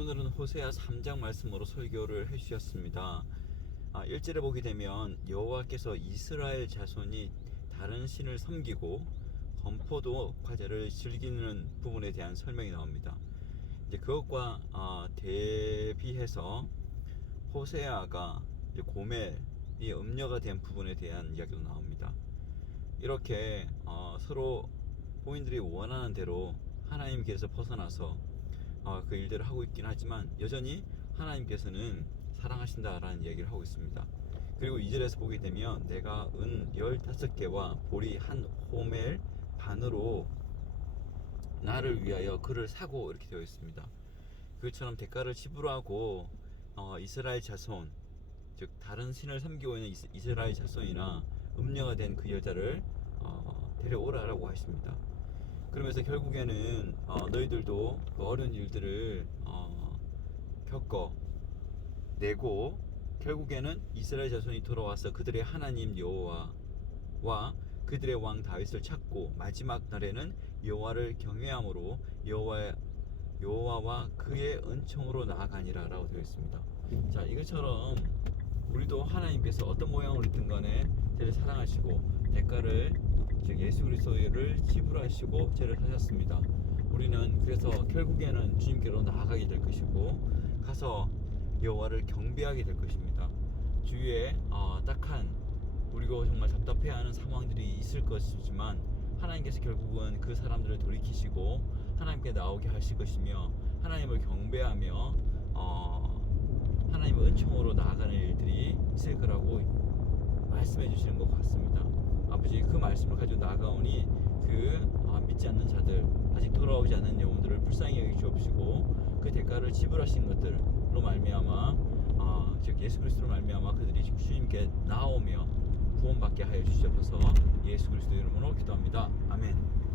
오늘은 호세아 3장 말씀으로 설교를 해주셨습니다. 아, 1절에 보게 되면 여호와께서 이스라엘 자손이 다른 신을 섬기고 건포도 과자를 즐기는 부분에 대한 설명이 나옵니다. 이제 그것과 어, 대비해서 호세아가 고멜이 음녀가 된 부분에 대한 이야기도 나옵니다. 이렇게 어, 서로 본인들이 원하는 대로 하나님께서 벗어나서 어, 그 일들을 하고 있긴 하지만 여전히 하나님께서는 사랑하신다라는 이야기를 하고 있습니다. 그리고 2절에서 보게 되면 내가 은 15개와 보리 한 호멜 반으로 나를 위하여 그를 사고 이렇게 되어 있습니다. 그처럼 대가를 지불하고 어, 이스라엘 자손 즉 다른 신을 섬기고 있는 이스- 이스라엘 자손이나 음녀가 된 그 여자를 어, 데려오라라고 하십니다. 그러면서 결국에는 어, 너희들도 그 어려운 일들을 어, 겪어 내고 결국에는 이스라엘 자손이 돌아와서 그들의 하나님 여호와와 그들의 왕 다윗을 찾고 마지막 날에는 여호와를 경외함으로 여호와 여호와와 그의 은총으로 나아가니라라고 되어 있습니다. 자 이것처럼 우리도 하나님께서 어떤 모양으로 있든 간에 저를 사랑하시고 대가를 즉 예수 그리스도를 지불하시고 저를 사셨습니다. 우리는 그래서 결국에는 주님께로 나아가게 될 것이고 가서 여호와를 경배하게 될 것입니다. 주위에 어, 딱한 우리가 정말 답답해하는 상황들이 있을 것이지만 하나님께서 결국은 그 사람들을 돌이키시고 하나님께 나오게 하실 것이며 하나님을 경배하며 어, 하나님의 은총으로 나아가는 일들이 있을 거라고 말씀해 주시는 것 같습니다. 아버지 그 말씀을 가지고 나아가오니 그 아, 믿지 않는 자들 아직 돌아오지 않는 영혼들을 불쌍히 여기 주옵시고 그 대가를 지불하신 것들로 말미암아 아, 즉 예수 그리스도로 말미암아 그들이 주님께 나오며 구원받게 하여 주시옵소서 예수 그리스도 이름으로 기도합니다. 아멘.